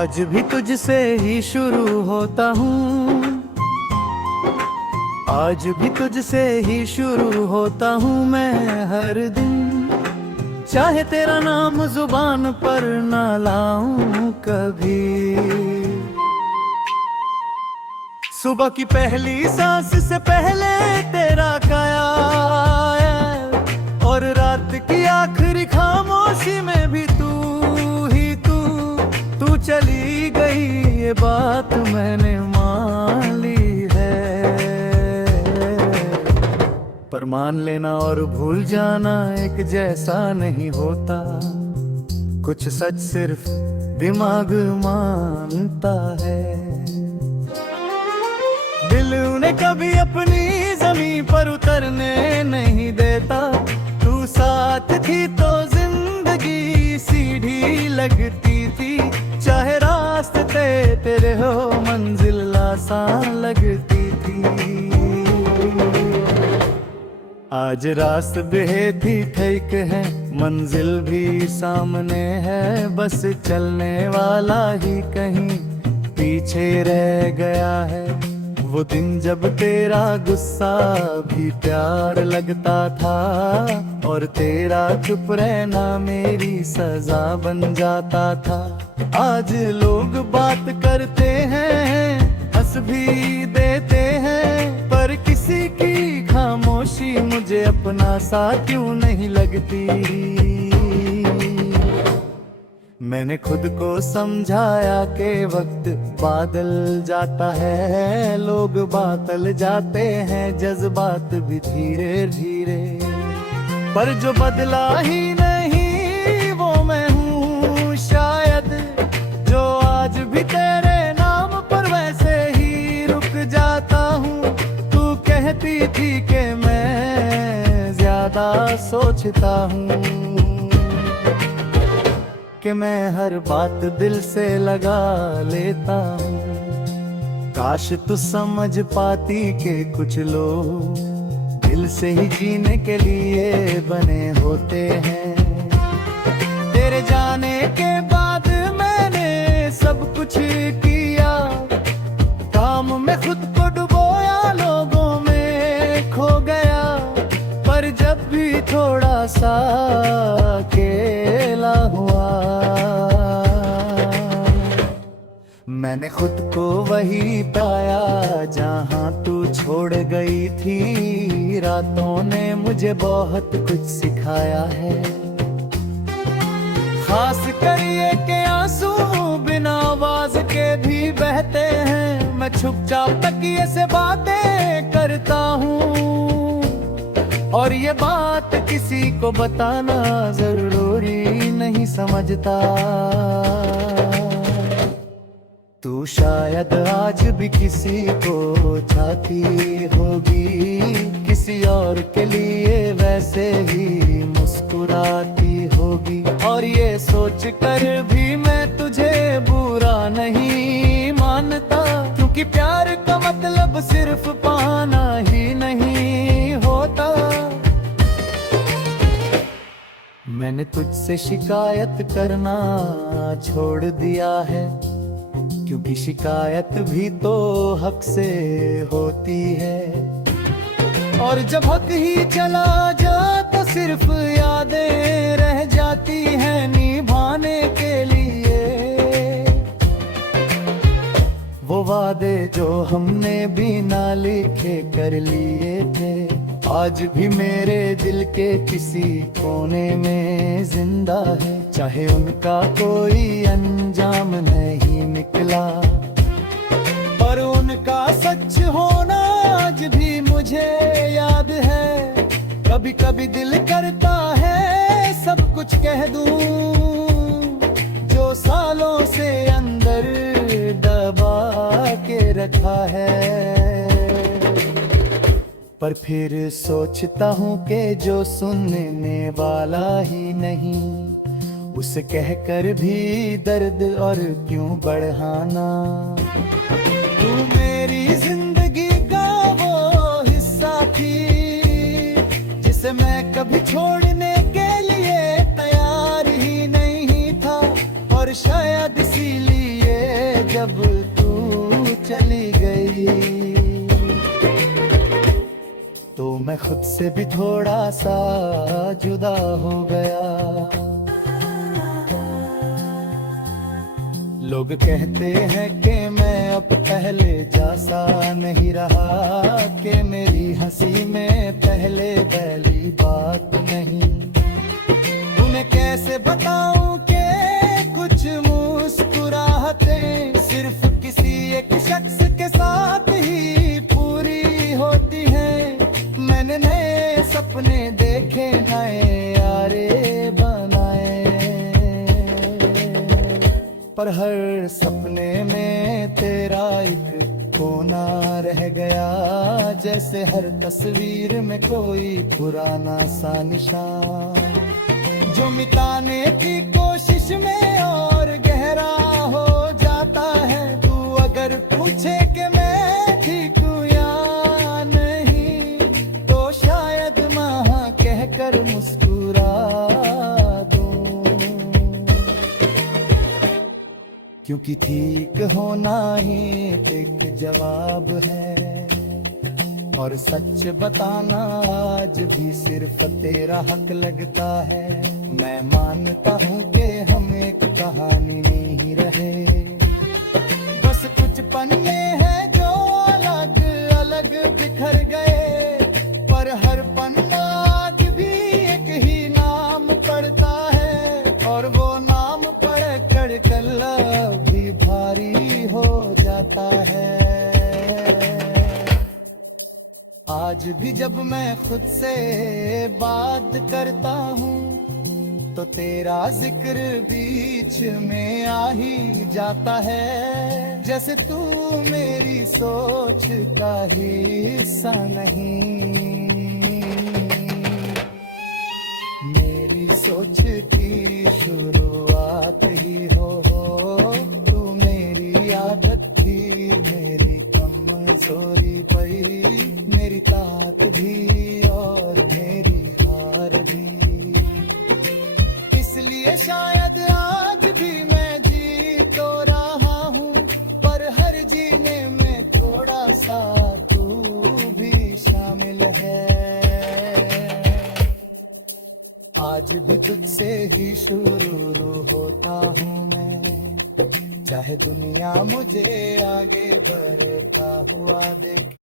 आज भी तुझसे ही शुरू होता हूँ, आज भी तुझसे ही शुरू होता हूँ मैं हर दिन। चाहे तेरा नाम जुबान पर ना लाऊं कभी। सुबह की पहली सांस से पहले तेरा काया, और रात की आखिरी खामोशी में भी तू ही तू चली गई। ये बात मैंने मान ली है, पर मान लेना और भूल जाना एक जैसा नहीं होता। कुछ सच सिर्फ दिमाग मानता है। दिल उन्हें कभी अपनी जमीन पर उतरने नहीं देता। तू साथ थी तो जिंदगी सीढ़ी लगती थी। चाहे रास्ते तेरे हो मंजिल आसान लगती थी। आज रास्ते बेहद ही ठीक है, मंजिल भी सामने है। बस चलने वाला ही कहीं पीछे रह गया है। वो दिन जब तेरा गुस्सा भी प्यार लगता था, और तेरा चुप रहना मेरी सजा बन जाता था। आज लोग बात करते हैं, हंस भी देते हैं, पर किसी की खामोशी मुझे अपना सा क्यों नहीं लगती। मैंने खुद को समझाया कि वक्त बादल जाता है। लोग बादल जाते हैं, जज्बात भी धीरे धीरे। पर जो बदला ही नहीं वो मैं हूँ शायद, जो आज भी तेरे नाम पर वैसे ही रुक जाता हूँ। तू कहती थी कि मैं ज्यादा सोचता हूँ, कि मैं हर बात दिल से लगा लेता हूँ। काश तू समझ पाती कि कुछ लोग दिल से ही जीने के लिए बने होते हैं। तेरे जाने के बाद मैंने सब कुछ किया, काम में खुद को डुबोया, लोगों में खो गया। पर जब भी थोड़ा सा अकेला हुआ, मैंने खुद को वही पाया जहां तू छोड़ गई थी। रातों ने मुझे बहुत कुछ सिखाया है, खास कर ये के आंसू बिना आवाज के भी बहते हैं। मैं चुपचाप तकिए से बातें करता हूँ, और ये बात किसी को बताना जरूरी नहीं समझता। तू शायद आज भी किसी को चाहती होगी, किसी और के लिए वैसे ही मुस्कुराती होगी। और ये सोच कर भी मैं तुझे बुरा नहीं मानता, क्योंकि प्यार का मतलब सिर्फ पाना ही नहीं होता। मैंने तुझसे शिकायत करना छोड़ दिया है, क्योंकि शिकायत भी तो हक से होती है। और जब हक ही चला जा तो सिर्फ यादें रह जाती हैं निभाने के लिए। वो वादे जो हमने बिना लिखे कर लिए थे, आज भी मेरे दिल के किसी कोने में जिंदा है। चाहे उनका कोई अंजाम नहीं निकला, पर उनका सच होना आज भी मुझे याद है। कभी कभी दिल करता है सब कुछ कह दूं, जो सालों से अंदर दबा के रखा है। पर फिर सोचता हूँ कि जो सुनने वाला ही नहीं, उसे कहकर भी दर्द और क्यों बढ़ाना। तू मेरी जिंदगी का वो हिस्सा थी, जिसे मैं कभी छोड़ने के लिए तैयार ही नहीं था। और शायद इसीलिए खुद से भी थोड़ा सा जुदा हो गया। लोग कहते हैं कि मैं अब पहले जैसा नहीं रहा, कि मेरी हंसी में पहले वाली बात नहीं। उन्हें कैसे बताऊं कि कुछ मुस्कुराहटें सिर्फ किसी एक शख्स के साथ ही पूरी होती हैं। मैंने नए सपने देखे, नए यारे बनाए, पर हर सपने में तेरा एक कोना रह गया। जैसे हर तस्वीर में कोई पुराना सा निशान, जो मिटाने की कोशिश में और गहरा हो जाता है। तू अगर पूछे कि मैं ठीक हूँ या नहीं, तो शायद माँ कहकर मुस्कुरा दूं, क्योंकि ठीक होना ही एक जवाब है, और सच बताना आज भी सिर्फ तेरा हक लगता है। मैं मानता हूँ कि हम एक कहानी नहीं रहे, बस कुछ पन्ने हैं जो अलग अलग बिखर गए, पर हर पन्ना आज भी एक ही नाम पढ़ता है, और वो नाम पढ़ कर कलम भी भारी हो जाता है। आज भी जब मैं खुद से बात करता हूँ, तो तेरा जिक्र बीच में आ ही जाता है। जैसे तू मेरी सोच का हिस्सा नहीं, मेरी सोच की शुरुआत ही हो। तू मेरी आदत भी, मेरी कमजोरी भी, मेरी तात भी और मेरी हार भी। इसलिए शायद आज भी मैं जी तो रहा हूँ, पर हर जीने में थोड़ा सा तू भी शामिल है। आज भी तुझसे ही शुरू होता हूँ मैं, चाहे दुनिया मुझे आगे बढ़ता हुआ देखे।